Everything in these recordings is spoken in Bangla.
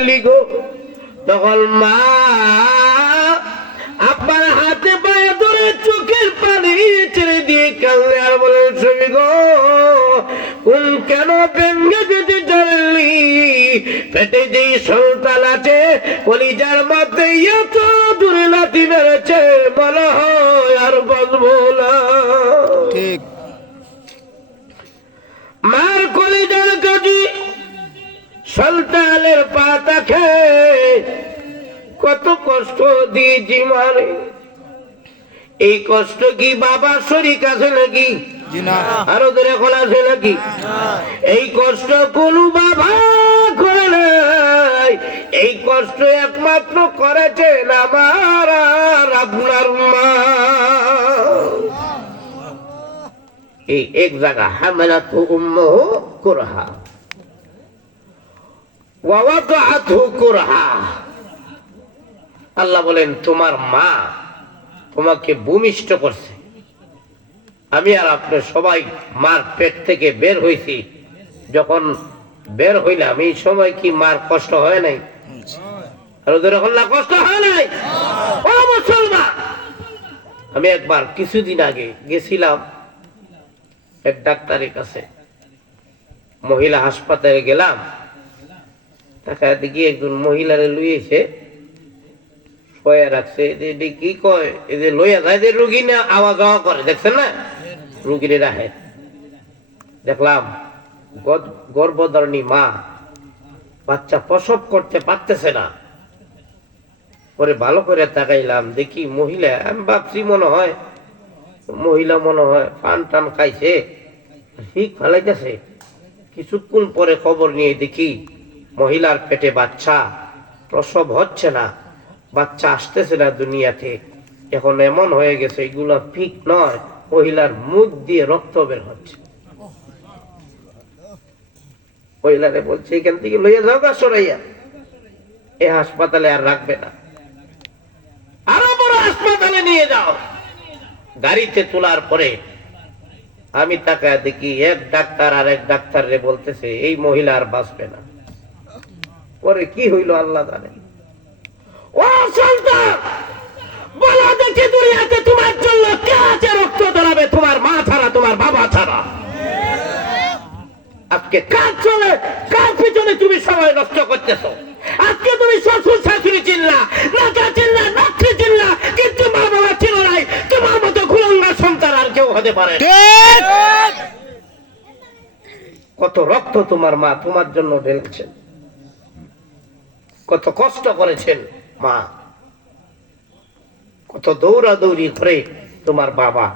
কানলি গো। তখন মা আপনার হাতে পায়ে ধরে চোখের পানি ছেড়ে দিয়ে আর বলেন ছবি গো, কোন কেন ব্যঙ্গে যেতে পেটে যেই সন্তান আছে, কলিজার মধ্যে এত দূরে লাথি মেরেছে হয় আর বলব সন্তানের পাতা খেয়ে কত কষ্ট দিয়েছি মারে এই কষ্ট কি বাবা শরীর আছে নাকি? আরও দূরে এখন আছে নাকি? এই কষ্ট কোন বাবা করে নাই। এই কষ্ট একমাত্র করেছেন আমার আর আপনার মা। এই এক জায়গা হামেলা তো উম্ম কুরহা। আল্লাহ বলেন, তোমার মা তোমাকে ভূমিষ্ঠ করছে। আমি আর আপনি সবাই মার পেট থেকে বের হইছি। যখন বের হইলাম, এই সময় কি মার কষ্ট হয় নাই? আমি একবার কিছুদিন আগে গেছিলাম এক ডাক্তারের কাছে। মহিলা হাসপাতালে গেলাম। টাকা দেখি একজন মহিলারে লুইয়েছে। শোয়া রাখছে এদের কি কয়? এদের লইয়া যায় এদের রুগী না, আওয়া যাওয়া করে। দেখছেন না? রুগীরে রাখে। দেখলাম গর্ভ- গর্ভধারণী মা বাচ্চা প্রসব করতে পারতেছে না। পরে ভালো করে তাকাইলাম, দেখি মহিলা, আমি ভাবছি মনে হয়, মহিলা মনে হয় পান টান খাইছে, ঠিক ফালাইতেছে। কিছুক্ষণ পরে খবর নিয়ে দেখি মহিলার পেটে বাচ্চা। প্রসব হচ্ছে না। বাচ্চা আসতেছে না দুনিয়াতে। এখন এমন হয়ে গেছে, এগুলো ঠিক নয়। মহিলার মুখ দিয়ে রক্ত বের হচ্ছে। মহিলারে বলছে, এখান থেকে লইয়া যাও গা সরাইয়া। এ হাসপাতালে আর রাখবে না। আরও বড় হাসপাতালে নিয়ে যাও। গাড়িতে তোলার পরে আমি তাকায় দেখি, এক ডাক্তার আর এক ডাক্তার রে বলতেছে, এই মহিলা আর বাঁচবে না। পরে কি হইল আল্লাহ জানে ও সন্তান বলো দেখি দুনিয়াতে তোমার জন্য কে আছে রক্ত ধরাবে তোমার মা ছাড়া তোমার বাবা ছাড়া। আজকে কার চলে কার পিছনে তুমি সময় নষ্ট করতেছো? আজকে তুমি শ্বশুর শাশুড়ি চিনলা নাচা চিনলা নাচি চিনলা কিন্তু মা বাবা ছিল নাই তোমার মতো খুলঙ্গা সন্তান আর কেউ হতে পারে কত রক্ত তোমার মা তোমার জন্য ঢেলছেন। কত কষ্ট করেছেন, মা। কত দৌড়াদৌড়ি করে তোমার বাবা।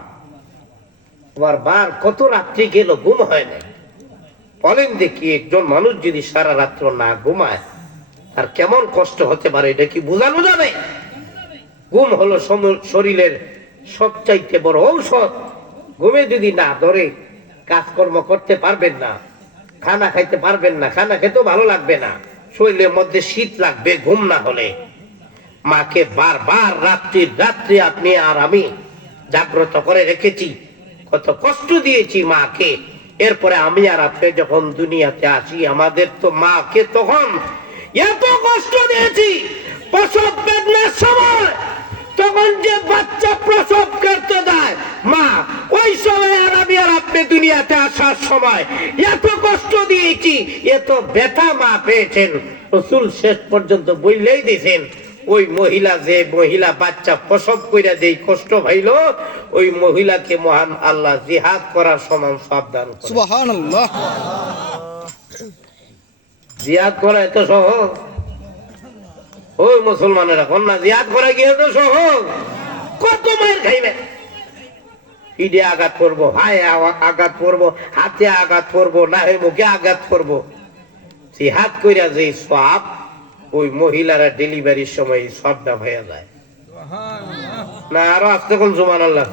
তোমার বার কত রাত্রি গেল, ঘুম হয় না বলেন দেখি, একজন মানুষ যদি সারা রাত্র না ঘুমায় আর কেমন কষ্ট হতে পারে, এটা কি বোঝানো যাবে? ঘুম হলো শরীরের সবচাইতে বড় ঔষধ। ঘুমে যদি না ধরে, কাজকর্ম করতে পারবেন না, খানা খাইতে পারবেন না, খানা খেতেও ভালো লাগবে না। শরীরের মধ্যে শীত লাগবে, ঘুম না হলে। মাকে বারবার রাত্রি রাত্রি আপনি আর আমি জাগ্রত করে রেখেছি। কত কষ্ট দিয়েছি মাকে। এরপরে আমি আর আপনি যখন দুনিয়াতে আসি, আমাদের তো মাকে তখন এত কষ্ট দিয়েছি, প্রসব বেদনার সময়। তখন যে বাচ্চা প্রসব করতে দেয়, মা, ওই সময় আর আমি আর আপনি দুনিয়াতে আসার সময় এত কষ্ট দিয়েছি এত ব্যথা মা পেয়েছেন। রসুল শেষ পর্যন্ত বললেই দিয়েছেন ওই মহিলা যে মহিলা বাচ্চা প্রসব কইরা যেই কষ্ট ভাইল ওই মহিলাকে মহান আল্লাহ জিহাদ করার সমান সাবধান সুবহানাল্লাহ। জিহাদ করা এত সহজ? ওই মুসলমানেরা কন্যা জিহাদ করা কি এত সহজ? কত মায়ের খাইবে ইডে আঘাত করব হায় আঘাত করব হাতে আঘাত করব না হয় মুখে আঘাত করব? হাত কইরা যে সব ওই মহিলারা ডেলিভারির সময় সবটা হয়ে যায়। না আরও আসতে কোন সুমান আল্লাহ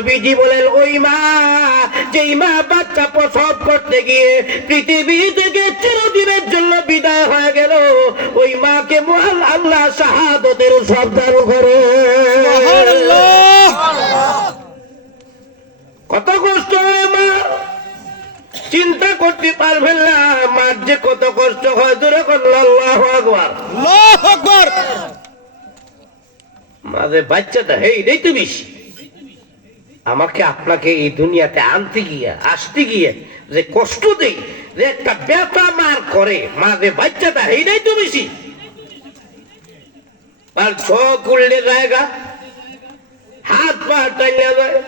নবীজি বলেন ওই মা যেই মা বাচ্চা প্রসব করতে গিয়ে পৃথিবী থেকে চিরদিনের জন্য বিদায় হয়ে গেল ওই মাকে আল্লাহ শাহাদতের সর্দার করে। কত কষ্ট হয় মা চিন্তা করতে পারবেন না মার যে কত কষ্ট হয় দূরে আল্লাহ মাঝে বাচ্চাটা হেই নেই তো বেশি। আমাকে আপনাকে এই দুনিয়াতে আনতে গিয়ে, আসতে গিয়ে যে কষ্ট দেই, যে একটা ব্যথা মার করে মাঝে বাচ্চাটা হেই রে তুমি আর ছ কুড়লে জায়গা, হাত পা টাইনা যায়,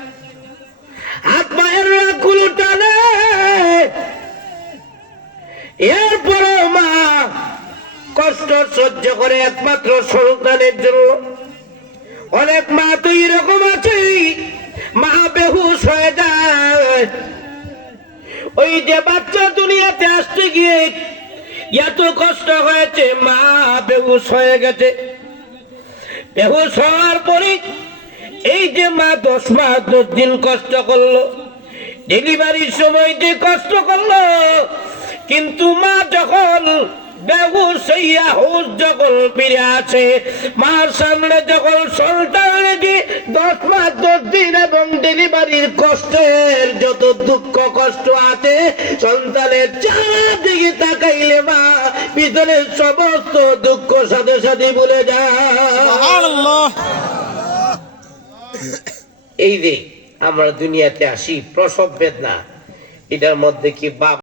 হাত পায়েরগুলো টানে। এরপরে মা কষ্ট সহ্য করে একমাত্র সন্তানের জন্য। অনেক মা তো এরকম আছে মা বেহুশ হয়ে যায়। ওই যে বাচ্চা দুনিয়াতে আসতে গিয়ে এত কষ্ট হয়েছে মা বেহুশ হয়ে গেছে। বেহুশ হওয়ার পরে এই যে মা দশ মাস দশ দিন কষ্ট করল, ডেলিভারির সময় যে কষ্ট করল, কিন্তু মা যখন বেহুশ হইয়া হুশ যখন ফিরে আছে। মার সামনে যখন সন্তান রেখে দশ মাস দশ দিন এবং ডেলিভারির কষ্টের যত দুঃখ কষ্ট আছে সন্তানের চারদিকে তাকাইলে মা ভিতরের সমস্ত দুঃখ সাথে সাথে ভুলে যায়। এই যে আমরা দুনিয়াতে আসি প্রসব বেদনা এটার মধ্যে কি বাপ